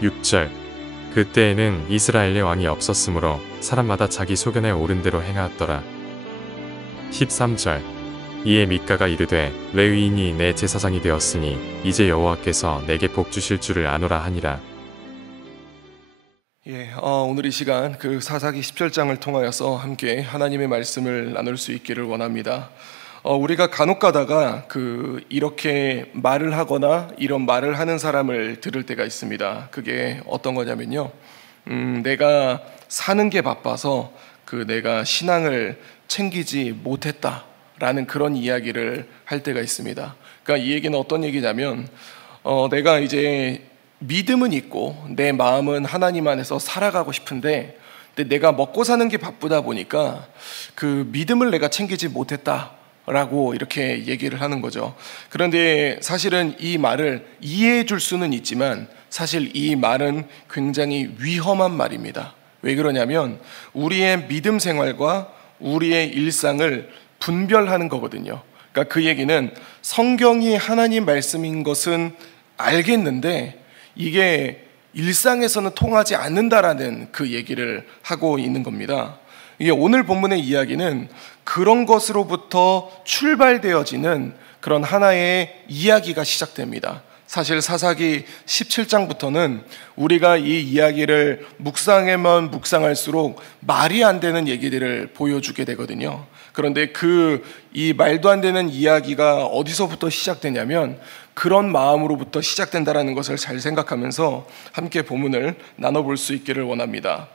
6절. 그때에는 이스라엘의 왕이 없었으므로 사람마다 자기 소견에 옳은 대로 행하였더라. 13절. 이에 미가가 이르되 레위인이 내 제사장이 되었으니 이제 여호와께서 내게 복 주실 줄을 아노라 하니라. 오늘 이 시간 그 사사기 17장을 통하여서 함께 하나님의 말씀을 나눌 수 있기를 원합니다. 우리가 간혹 가다가 이렇게 말을 하거나 이런 말을 하는 사람을 들을 때가 있습니다. 그게 어떤 거냐면요, 내가 사는 게 바빠서 내가 신앙을 챙기지 못했다라는 그런 이야기를 할 때가 있습니다. 그러니까 이 얘기는 어떤 얘기냐면, 내가 이제 믿음은 있고 내 마음은 하나님 안에서 살아가고 싶은데, 근데 내가 먹고 사는 게 바쁘다 보니까 그 믿음을 내가 챙기지 못했다라고 이렇게 얘기를 하는 거죠. 그런데 사실은 이 말을 이해해 줄 수는 있지만 사실 이 말은 굉장히 위험한 말입니다. 왜 그러냐면 우리의 믿음 생활과 우리의 일상을 분별하는 거거든요. 그러니까 그 얘기는 성경이 하나님 말씀인 것은 알겠는데 이게 일상에서는 통하지 않는다라는 그 얘기를 하고 있는 겁니다. 이게 오늘 본문의 이야기는 그런 것으로부터 출발되어지는 그런 하나의 이야기가 시작됩니다. 사실 사사기 17장부터는 우리가 이 이야기를 묵상하면 묵상할수록 말이 안 되는 얘기들을 보여주게 되거든요. 그런데 이 말도 안 되는 이야기가 어디서부터 시작되냐면 그런 마음으로부터 시작된다는 것을 잘 생각하면서 함께 본문을 나눠볼 수 있기를 원합니다.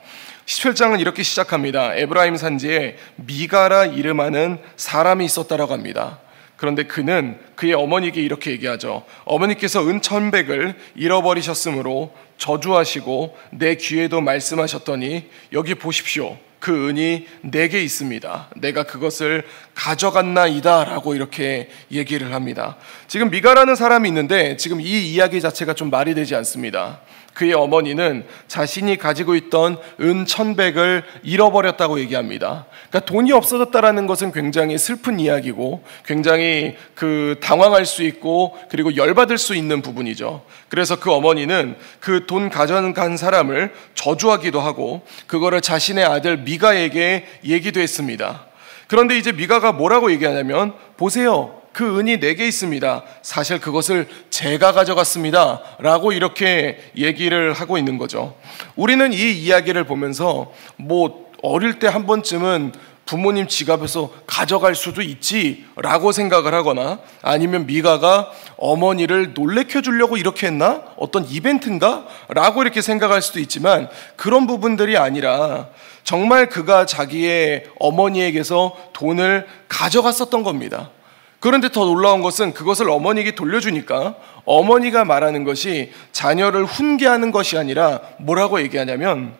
17장은 이렇게 시작합니다. 에브라임 산지에 미가라 이름하는 사람이 있었다라고 합니다. 그런데 그는 그의 어머니에게 이렇게 얘기하죠. 어머니께서 은 1,100을 잃어버리셨으므로 저주하시고 내 귀에도 말씀하셨더니 여기 보십시오. 그 은이 내게 있습니다. 내가 그것을 가져갔나이다 라고 이렇게 얘기를 합니다. 지금 미가라는 사람이 있는데 지금 이 이야기 자체가 좀 말이 되지 않습니다. 그의 어머니는 자신이 가지고 있던 은 1,100을 잃어버렸다고 얘기합니다. 그러니까 돈이 없어졌다라는 것은 굉장히 슬픈 이야기고 굉장히 당황할 수 있고 그리고 열받을 수 있는 부분이죠. 그래서 그 어머니는 그 돈 가져간 사람을 저주하기도 하고 그거를 자신의 아들 미가에게 얘기도 했습니다. 그런데 이제 미가가 뭐라고 얘기하냐면, 보세요, 그 은이 내게 있습니다. 사실 그것을 제가 가져갔습니다 라고 이렇게 얘기를 하고 있는 거죠. 우리는 이 이야기를 보면서 어릴 때 한 번쯤은 부모님 지갑에서 가져갈 수도 있지 라고 생각을 하거나, 아니면 미가가 어머니를 놀래켜 주려고 이렇게 했나? 어떤 이벤트인가? 라고 이렇게 생각할 수도 있지만 그런 부분들이 아니라 정말 그가 자기의 어머니에게서 돈을 가져갔었던 겁니다. 그런데 더 놀라운 것은 그것을 어머니에게 돌려주니까 어머니가 말하는 것이 자녀를 훈계하는 것이 아니라 뭐라고 얘기하냐면,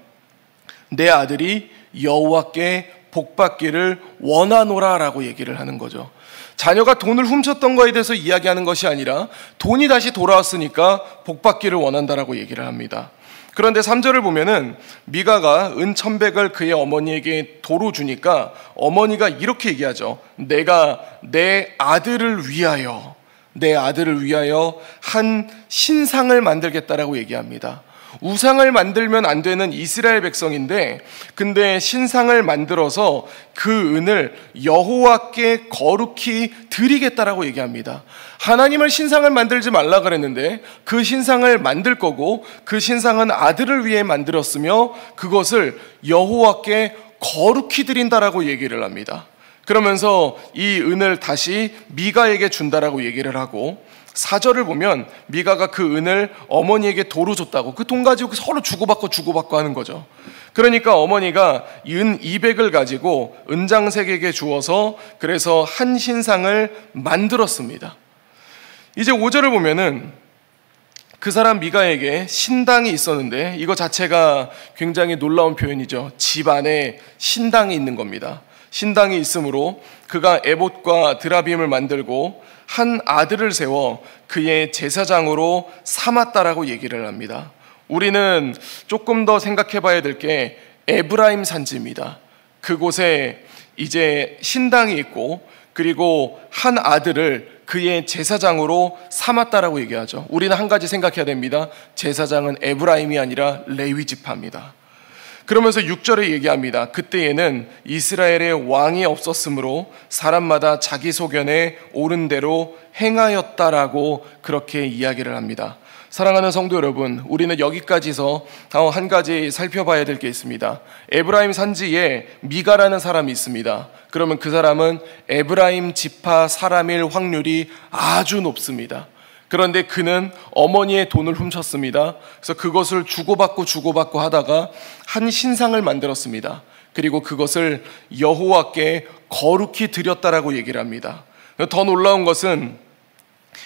내 아들이 여호와께 복받기를 원하노라 라고 얘기를 하는 거죠. 자녀가 돈을 훔쳤던 거에 대해서 이야기하는 것이 아니라 돈이 다시 돌아왔으니까 복받기를 원한다라고 얘기를 합니다. 그런데 3절을 보면은 미가가 은 1,100을 그의 어머니에게 도로 주니까 어머니가 이렇게 얘기하죠. 내가 내 아들을 위하여 한 신상을 만들겠다라고 얘기합니다. 우상을 만들면 안 되는 이스라엘 백성인데 근데 신상을 만들어서 그 은을 여호와께 거룩히 드리겠다라고 얘기합니다. 하나님을 신상을 만들지 말라 그랬는데 그 신상을 만들 거고, 그 신상은 아들을 위해 만들었으며 그것을 여호와께 거룩히 드린다라고 얘기를 합니다. 그러면서 이 은을 다시 미가에게 준다라고 얘기를 하고, 4절을 보면 미가가 그 은을 어머니에게 도로 줬다고, 그 돈 가지고 서로 주고받고 하는 거죠. 그러니까 어머니가 은 200을 가지고 은장색에게 주어서 그래서 한 신상을 만들었습니다. 이제 5절을 보면은 그 사람 미가에게 신당이 있었는데, 이거 자체가 굉장히 놀라운 표현이죠. 집 안에 신당이 있는 겁니다. 신당이 있으므로 그가 에봇과 드라빔을 만들고 한 아들을 세워 그의 제사장으로 삼았다라고 얘기를 합니다. 우리는 조금 더 생각해 봐야 될 게 에브라임 산지입니다. 그곳에 이제 신당이 있고 그리고 한 아들을 그의 제사장으로 삼았다라고 얘기하죠. 우리는 한 가지 생각해야 됩니다. 제사장은 에브라임이 아니라 레위 지파입니다. 그러면서 6절에 얘기합니다. 그때에는 이스라엘의 왕이 없었으므로 사람마다 자기 소견에 옳은 대로 행하였다라고 그렇게 이야기를 합니다. 사랑하는 성도 여러분, 우리는 여기까지서 한 가지 살펴봐야 될 게 있습니다. 에브라임 산지에 미가라는 사람이 있습니다. 그러면 그 사람은 에브라임 지파 사람일 확률이 아주 높습니다. 그런데 그는 어머니의 돈을 훔쳤습니다. 그래서 그것을 주고받고 하다가 한 신상을 만들었습니다. 그리고 그것을 여호와께 거룩히 드렸다라고 얘기를 합니다. 더 놀라운 것은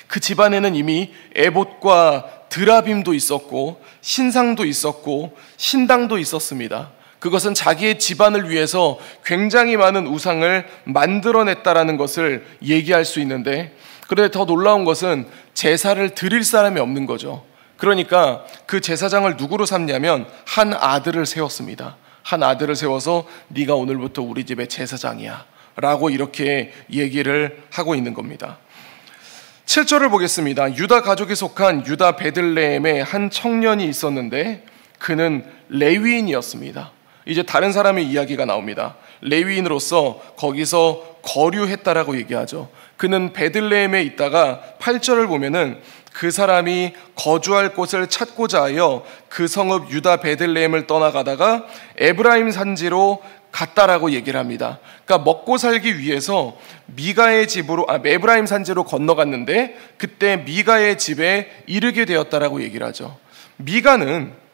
그 집안에는 이미 에봇과 드라빔도 있었고 신상도 있었고 신당도 있었습니다. 그것은 자기의 집안을 위해서 굉장히 많은 우상을 만들어냈다라는 것을 얘기할 수 있는데, 그런데 더 놀라운 것은 제사를 드릴 사람이 없는 거죠. 그러니까 그 제사장을 누구로 삼냐면 한 아들을 세웠습니다. 한 아들을 세워서 네가 오늘부터 우리 집의 제사장이야 라고 이렇게 얘기를 하고 있는 겁니다. 7절을 보겠습니다. 유다 가족에 속한 유다 베들레헴에 한 청년이 있었는데 그는 레위인이었습니다. 이제 다른 사람의 이야기가 나옵니다. 레위인으로서 거기서 거류했다라고 얘기하죠. 그는 베들레헴에 있다가 8절을 보면은 그 사람이 거주할 곳을 찾고자 하여 그 성읍 유다 베들레헴을 떠나가다가 에브라임 산지로 갔다라고 얘기를 합니다. 그러니까 먹고 살기 위해서 미가의 집으로 에브라임 산지로 건너갔는데 그때 미가의 집에 이르게 되었다라고 얘기를 하죠. 미가는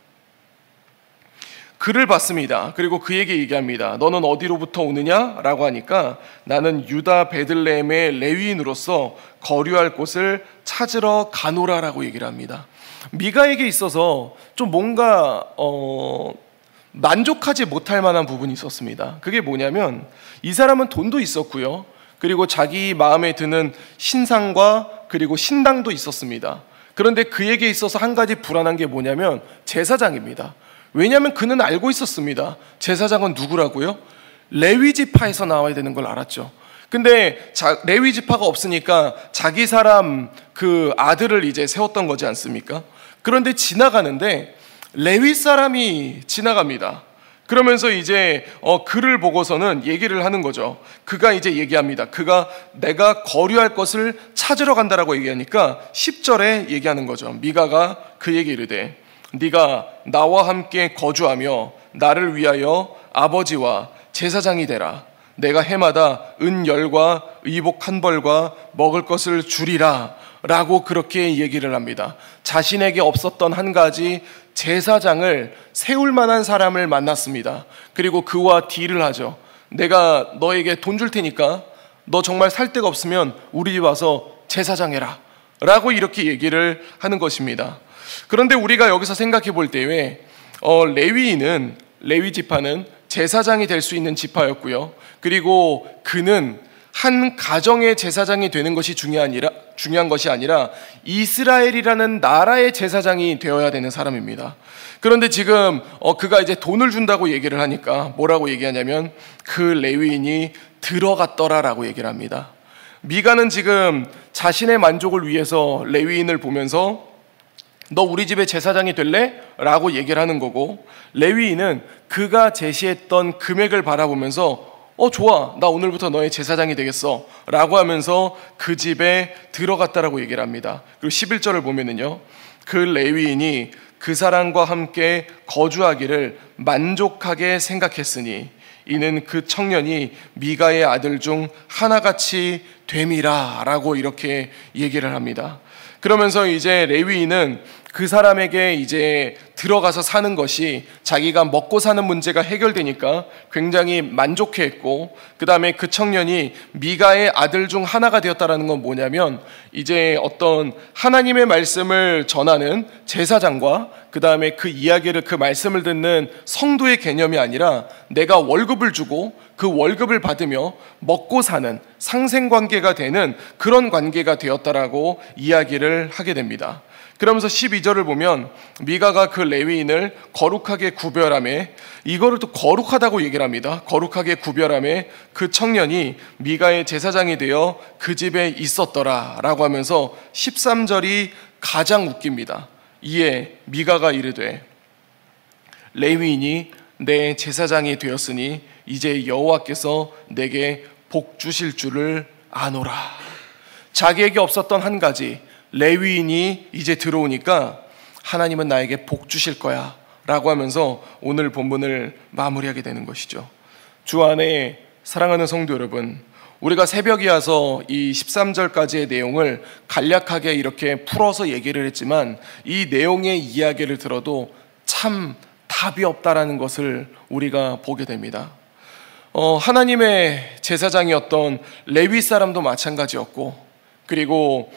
그를 봤습니다. 그리고 그에게 얘기합니다. 너는 어디로부터 오느냐라고 하니까 나는 유다 베들레헴의 레위인으로서 거류할 곳을 찾으러 가노라라고 얘기를 합니다. 미가에게 있어서 좀 뭔가 만족하지 못할 만한 부분이 있었습니다. 그게 뭐냐면 이 사람은 돈도 있었고요. 그리고 자기 마음에 드는 신상과 그리고 신당도 있었습니다. 그런데 그에게 있어서 한 가지 불안한 게 뭐냐면 제사장입니다. 왜냐하면 그는 알고 있었습니다. 제사장은 누구라고요? 레위 지파에서 나와야 되는 걸 알았죠. 근데 레위 지파가 없으니까 자기 사람 그 아들을 이제 세웠던 거지 않습니까? 그런데 지나가는데 레위 사람이 지나갑니다. 그러면서 이제 그를 보고서는 얘기를 하는 거죠. 그가 이제 얘기합니다. 그가 내가 거류할 것을 찾으러 간다라고 얘기하니까 10절에 얘기하는 거죠. 미가가 그에게 이르되 네가 나와 함께 거주하며 나를 위하여 아버지와 제사장이 되라. 내가 해마다 은 10과 의복 1벌과 먹을 것을 주리라 라고 그렇게 얘기를 합니다. 자신에게 없었던 한 가지 제사장을 세울 만한 사람을 만났습니다. 그리고 그와 딜을 하죠. 내가 너에게 돈 줄 테니까 너 정말 살 데가 없으면 우리 집 와서 제사장 해라 라고 이렇게 얘기를 하는 것입니다. 그런데 우리가 여기서 생각해 볼 때에 레위 지파는 제사장이 될 수 있는 지파였고요. 그리고 그는 한 가정의 제사장이 되는 것이 중요한 것이 아니라 이스라엘이라는 나라의 제사장이 되어야 되는 사람입니다. 그런데 지금 그가 이제 돈을 준다고 얘기를 하니까 뭐라고 얘기하냐면 그 레위인이 들어갔더라라고 얘기를 합니다. 미가는 지금 자신의 만족을 위해서 레위인을 보면서 너 우리 집의 제사장이 될래? 라고 얘기를 하는 거고, 레위인은 그가 제시했던 금액을 바라보면서 좋아, 나 오늘부터 너의 제사장이 되겠어 라고 하면서 그 집에 들어갔다라고 얘기를 합니다. 그리고 11절을 보면은요, 그 레위인이 그 사람과 함께 거주하기를 만족하게 생각했으니 이는 그 청년이 미가의 아들 중 하나같이 됨이라 라고 이렇게 얘기를 합니다. 그러면서 이제 레위인은 그 사람에게 이제 들어가서 사는 것이 자기가 먹고 사는 문제가 해결되니까 굉장히 만족해했고, 그 다음에 그 청년이 미가의 아들 중 하나가 되었다라는 건 뭐냐면 이제 어떤 하나님의 말씀을 전하는 제사장과 그 다음에 그 이야기를 그 말씀을 듣는 성도의 개념이 아니라 내가 월급을 주고 그 월급을 받으며 먹고 사는 상생관계가 되는 그런 관계가 되었다라고 이야기를 하게 됩니다. 그러면서 12절을 보면 미가가 그 레위인을 거룩하게 구별하매, 이거를 또 거룩하다고 얘기를 합니다. 거룩하게 구별하매 그 청년이 미가의 제사장이 되어 그 집에 있었더라 라고 하면서 13절이 가장 웃깁니다. 이에 미가가 이르되 레위인이 내 제사장이 되었으니 이제 여호와께서 내게 복 주실 줄을 아노라. 자기에게 없었던 한 가지, 레위인이 이제 들어오니까 하나님은 나에게 복 주실 거야 라고 하면서 오늘 본문을 마무리하게 되는 것이죠. 주 안에 사랑하는 성도 여러분, 우리가 새벽에 와서 이 13절까지의 내용을 간략하게 이렇게 풀어서 얘기를 했지만 이 내용의 이야기를 들어도 참 답이 없다라는 것을 우리가 보게 됩니다. 하나님의 제사장이었던 레위 사람도 마찬가지였고, 그리고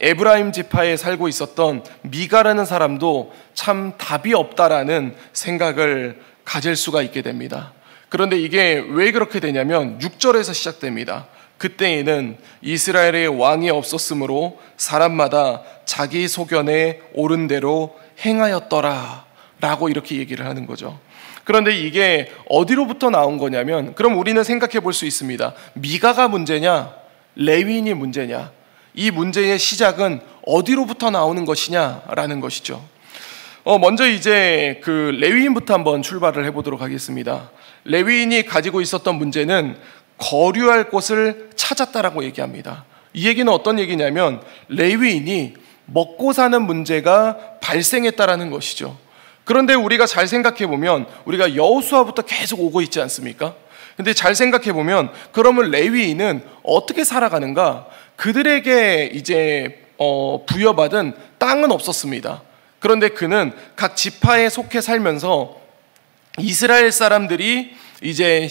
에브라임 지파에 살고 있었던 미가라는 사람도 참 답이 없다라는 생각을 가질 수가 있게 됩니다. 그런데 이게 왜 그렇게 되냐면 6절에서 시작됩니다. 그때에는 이스라엘의 왕이 없었으므로 사람마다 자기 소견에 옳은 대로 행하였더라 라고 이렇게 얘기를 하는 거죠. 그런데 이게 어디로부터 나온 거냐면, 그럼 우리는 생각해 볼 수 있습니다. 미가가 문제냐 레위인이 문제냐, 이 문제의 시작은 어디로부터 나오는 것이냐라는 것이죠. 먼저 이제 그 레위인부터 한번 출발을 해보도록 하겠습니다. 레위인이 가지고 있었던 문제는 거류할 곳을 찾았다라고 얘기합니다. 이 얘기는 어떤 얘기냐면 레위인이 먹고 사는 문제가 발생했다라는 것이죠. 그런데 우리가 잘 생각해 보면 우리가 여호수아부터 계속 오고 있지 않습니까? 근데 잘 생각해 보면 그러면 레위인은 어떻게 살아가는가? 그들에게 이제 부여받은 땅은 없었습니다. 그런데 그는 각 지파에 속해 살면서 이스라엘 사람들이 이제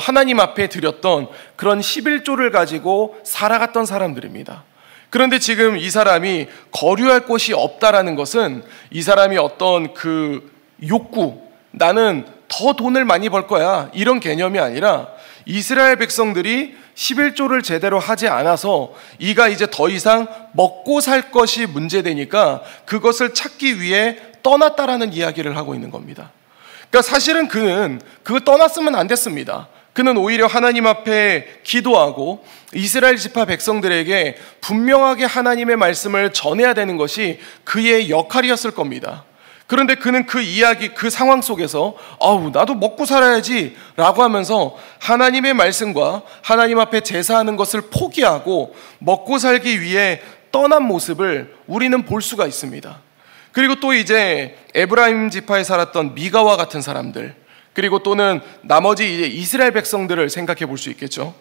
하나님 앞에 드렸던 그런 11조를 가지고 살아갔던 사람들입니다. 그런데 지금 이 사람이 거류할 곳이 없다라는 것은 이 사람이 어떤 그 욕구, 나는 더 돈을 많이 벌 거야, 이런 개념이 아니라 이스라엘 백성들이 11조를 제대로 하지 않아서 이가 이제 더 이상 먹고 살 것이 문제되니까 그것을 찾기 위해 떠났다라는 이야기를 하고 있는 겁니다. 그러니까 사실은 그는 그거 떠났으면 안 됐습니다. 그는 오히려 하나님 앞에 기도하고 이스라엘 지파 백성들에게 분명하게 하나님의 말씀을 전해야 되는 것이 그의 역할이었을 겁니다. 그런데 그는 그 이야기, 그 상황 속에서 나도 먹고 살아야지 라고 하면서 하나님의 말씀과 하나님 앞에 제사하는 것을 포기하고 먹고 살기 위해 떠난 모습을 우리는 볼 수가 있습니다. 그리고 또 이제 에브라임 지파에 살았던 미가와 같은 사람들, 그리고 또는 나머지 이제 이스라엘 백성들을 생각해 볼 수 있겠죠.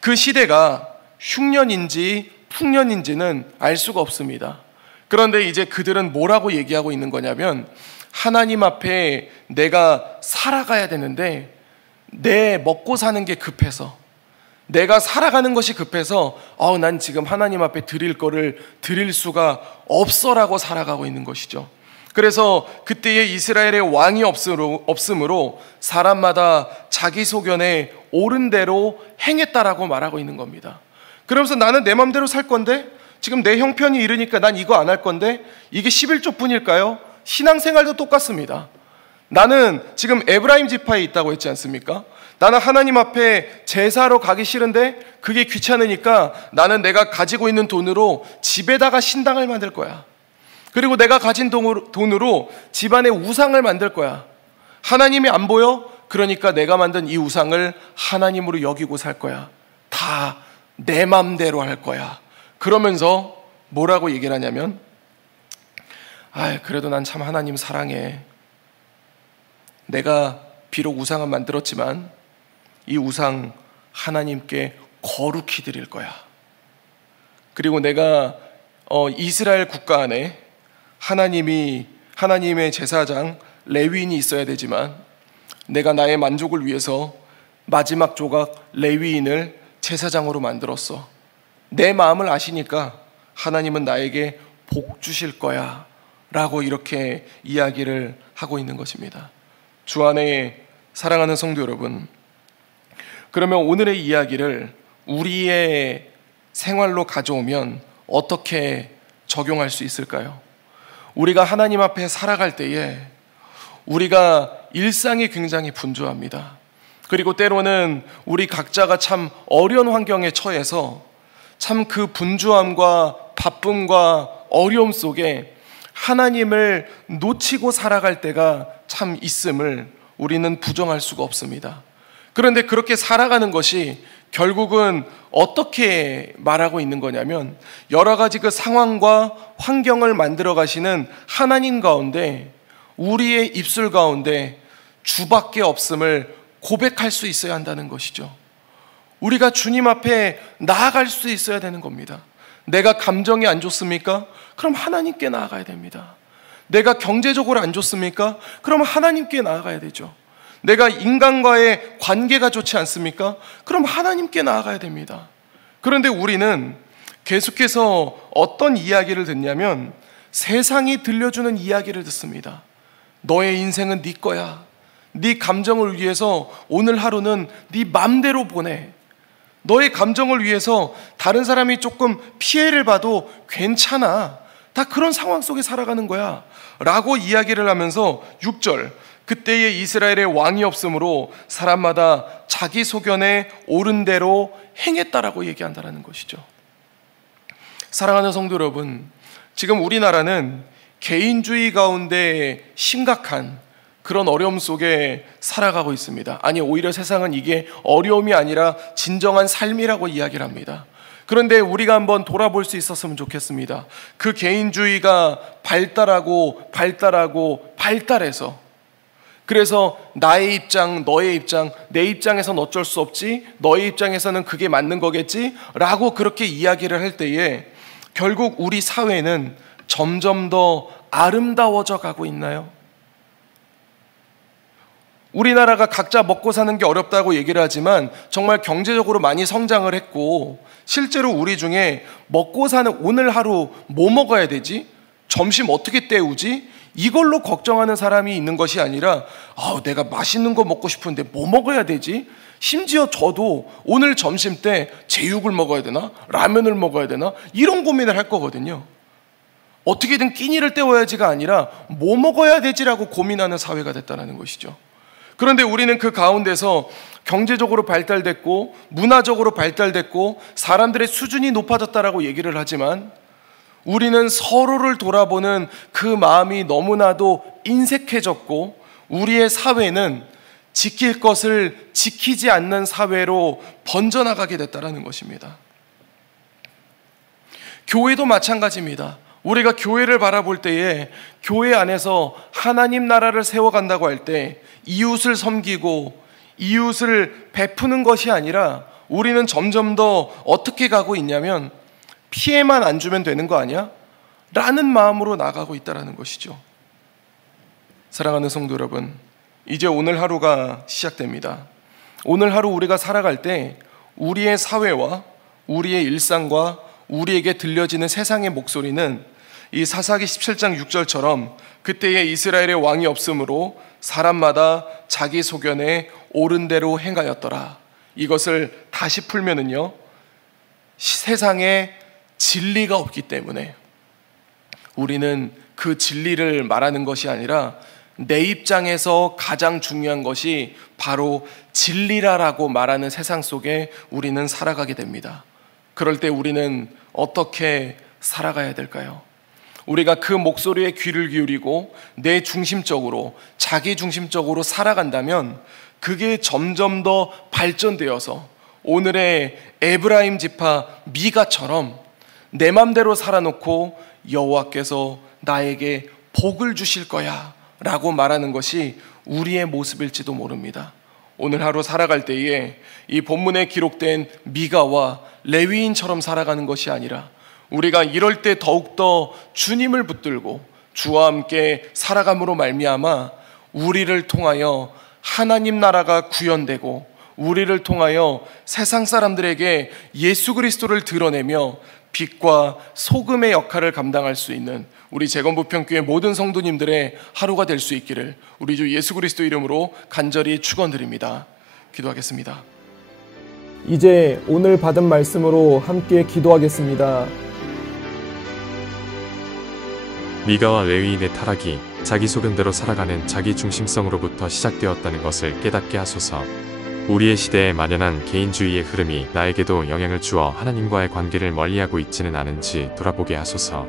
그 시대가 흉년인지 풍년인지는 알 수가 없습니다. 그런데 이제 그들은 뭐라고 얘기하고 있는 거냐면 하나님 앞에 내가 살아가야 되는데 내 먹고 사는 게 급해서, 내가 살아가는 것이 급해서 난 지금 하나님 앞에 드릴 거를 드릴 수가 없어라고 살아가고 있는 것이죠. 그래서 그때에 이스라엘의 왕이 없으므로 사람마다 자기 소견에 옳은 대로 행했다라고 말하고 있는 겁니다. 그러면서 나는 내 맘대로 살 건데 지금 내 형편이 이르니까 난 이거 안 할 건데 이게 11조뿐일까요? 신앙생활도 똑같습니다. 나는 지금 에브라임 지파에 있다고 했지 않습니까? 나는 하나님 앞에 제사하러 가기 싫은데 그게 귀찮으니까 나는 내가 가지고 있는 돈으로 집에다가 신당을 만들 거야. 그리고 내가 가진 돈으로 집안에 우상을 만들 거야. 하나님이 안 보여? 그러니까 내가 만든 이 우상을 하나님으로 여기고 살 거야. 다 내 맘대로 할 거야. 그러면서 뭐라고 얘기를 하냐면 그래도 난 참 하나님 사랑해. 내가 비록 우상은 만들었지만 이 우상 하나님께 거룩히 드릴 거야. 그리고 내가 이스라엘 국가 안에 하나님의 제사장 레위인이 있어야 되지만 내가 나의 만족을 위해서 마지막 조각 레위인을 제사장으로 만들었어. 내 마음을 아시니까 하나님은 나에게 복 주실 거야 라고 이렇게 이야기를 하고 있는 것입니다. 주 안에 사랑하는 성도 여러분, 그러면 오늘의 이야기를 우리의 생활로 가져오면 어떻게 적용할 수 있을까요? 우리가 하나님 앞에 살아갈 때에 우리가 일상이 굉장히 분주합니다. 그리고 때로는 우리 각자가 참 어려운 환경에 처해서 참 그 분주함과 바쁨과 어려움 속에 하나님을 놓치고 살아갈 때가 참 있음을 우리는 부정할 수가 없습니다. 그런데 그렇게 살아가는 것이 결국은 어떻게 말하고 있는 거냐면 여러 가지 그 상황과 환경을 만들어 가시는 하나님 가운데 우리의 입술 가운데 주밖에 없음을 고백할 수 있어야 한다는 것이죠. 우리가 주님 앞에 나아갈 수 있어야 되는 겁니다. 내가 감정이 안 좋습니까? 그럼 하나님께 나아가야 됩니다. 내가 경제적으로 안 좋습니까? 그럼 하나님께 나아가야 되죠. 내가 인간과의 관계가 좋지 않습니까? 그럼 하나님께 나아가야 됩니다. 그런데 우리는 계속해서 어떤 이야기를 듣냐면 세상이 들려주는 이야기를 듣습니다. 너의 인생은 네 거야. 네 감정을 위해서 오늘 하루는 네 맘대로 보내. 너의 감정을 위해서 다른 사람이 조금 피해를 봐도 괜찮아. 다 그런 상황 속에 살아가는 거야 라고 이야기를 하면서 6절 그때에 이스라엘의 왕이 없으므로 사람마다 자기 소견에 옳은 대로 행했다라고 얘기한다는 것이죠. 사랑하는 성도 여러분, 지금 우리나라는 개인주의 가운데 심각한 그런 어려움 속에 살아가고 있습니다. 아니, 오히려 세상은 이게 어려움이 아니라 진정한 삶이라고 이야기를 합니다. 그런데 우리가 한번 돌아볼 수 있었으면 좋겠습니다. 그 개인주의가 발달해서 그래서 나의 입장, 너의 입장, 내 입장에선 어쩔 수 없지, 너의 입장에서는 그게 맞는 거겠지 라고 그렇게 이야기를 할 때에 결국 우리 사회는 점점 더 아름다워져 가고 있나요? 우리나라가 각자 먹고 사는 게 어렵다고 얘기를 하지만 정말 경제적으로 많이 성장을 했고 실제로 우리 중에 먹고 사는 오늘 하루 뭐 먹어야 되지? 점심 어떻게 때우지? 이걸로 걱정하는 사람이 있는 것이 아니라 내가 맛있는 거 먹고 싶은데 뭐 먹어야 되지? 심지어 저도 오늘 점심 때 제육을 먹어야 되나? 라면을 먹어야 되나? 이런 고민을 할 거거든요. 어떻게든 끼니를 때워야지가 아니라 뭐 먹어야 되지라고 고민하는 사회가 됐다는 것이죠. 그런데 우리는 그 가운데서 경제적으로 발달됐고 문화적으로 발달됐고 사람들의 수준이 높아졌다라고 얘기를 하지만 우리는 서로를 돌아보는 그 마음이 너무나도 인색해졌고 우리의 사회는 지킬 것을 지키지 않는 사회로 번져나가게 됐다는 것입니다. 교회도 마찬가지입니다. 우리가 교회를 바라볼 때에 교회 안에서 하나님 나라를 세워간다고 할 때 이웃을 섬기고 이웃을 베푸는 것이 아니라 우리는 점점 더 어떻게 가고 있냐면 피해만 안 주면 되는 거 아니야? 라는 마음으로 나가고 있다는 것이죠. 사랑하는 성도 여러분, 이제 오늘 하루가 시작됩니다. 오늘 하루 우리가 살아갈 때 우리의 사회와 우리의 일상과 우리에게 들려지는 세상의 목소리는 이 사사기 17장 6절처럼 그때에 이스라엘의 왕이 없으므로 사람마다 자기 소견에 옳은 대로 행하였더라. 이것을 다시 풀면은요, 세상에 진리가 없기 때문에 우리는 그 진리를 말하는 것이 아니라 내 입장에서 가장 중요한 것이 바로 진리라라고 말하는 세상 속에 우리는 살아가게 됩니다. 그럴 때 우리는 어떻게 살아가야 될까요? 우리가 그 목소리에 귀를 기울이고 내 중심적으로 자기 중심적으로 살아간다면 그게 점점 더 발전되어서 오늘의 에브라임 지파 미가처럼 내 맘대로 살아놓고 여호와께서 나에게 복을 주실 거야 라고 말하는 것이 우리의 모습일지도 모릅니다. 오늘 하루 살아갈 때에 이 본문에 기록된 미가와 레위인처럼 살아가는 것이 아니라 우리가 이럴 때 더욱더 주님을 붙들고 주와 함께 살아감으로 말미암아 우리를 통하여 하나님 나라가 구현되고 우리를 통하여 세상 사람들에게 예수 그리스도를 드러내며 빛과 소금의 역할을 감당할 수 있는 우리 재건부평교회 모든 성도님들의 하루가 될 수 있기를 우리 주 예수 그리스도 이름으로 간절히 축원드립니다. 기도하겠습니다. 이제 오늘 받은 말씀으로 함께 기도하겠습니다. 미가와 레위인의 타락이 자기 소견대로 살아가는 자기 중심성으로부터 시작되었다는 것을 깨닫게 하소서. 우리의 시대에 만연한 개인주의의 흐름이 나에게도 영향을 주어 하나님과의 관계를 멀리하고 있지는 않은지 돌아보게 하소서.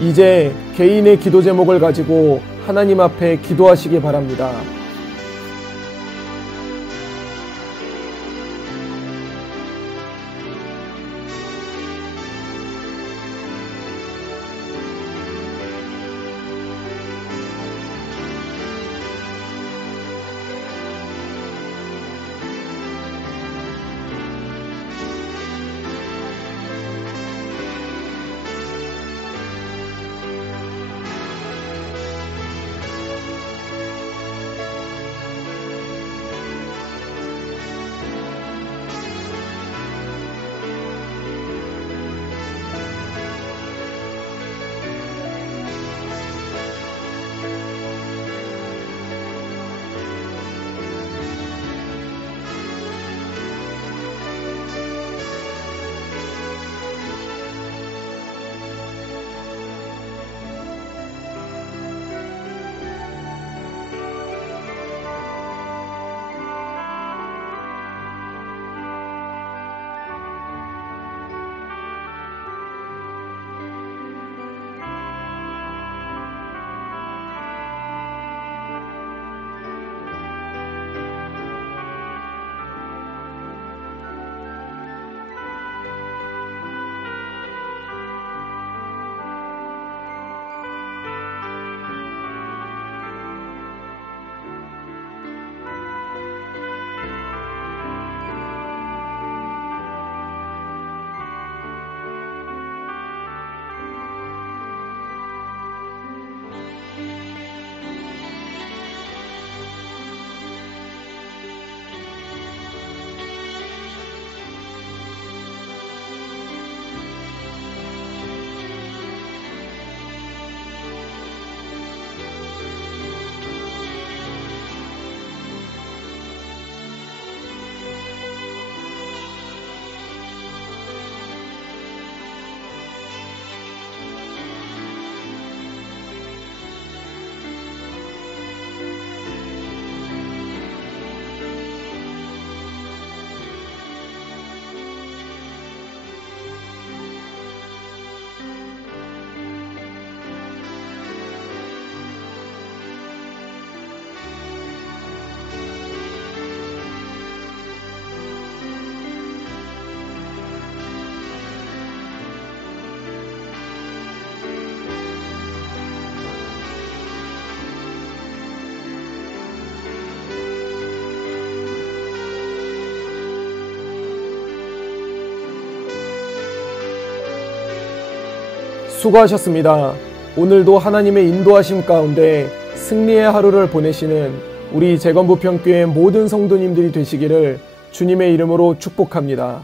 이제 개인의 기도 제목을 가지고 하나님 앞에 기도하시기 바랍니다. 수고하셨습니다. 오늘도 하나님의 인도하심 가운데 승리의 하루를 보내시는 우리 재건부평교회 모든 성도님들이 되시기를 주님의 이름으로 축복합니다.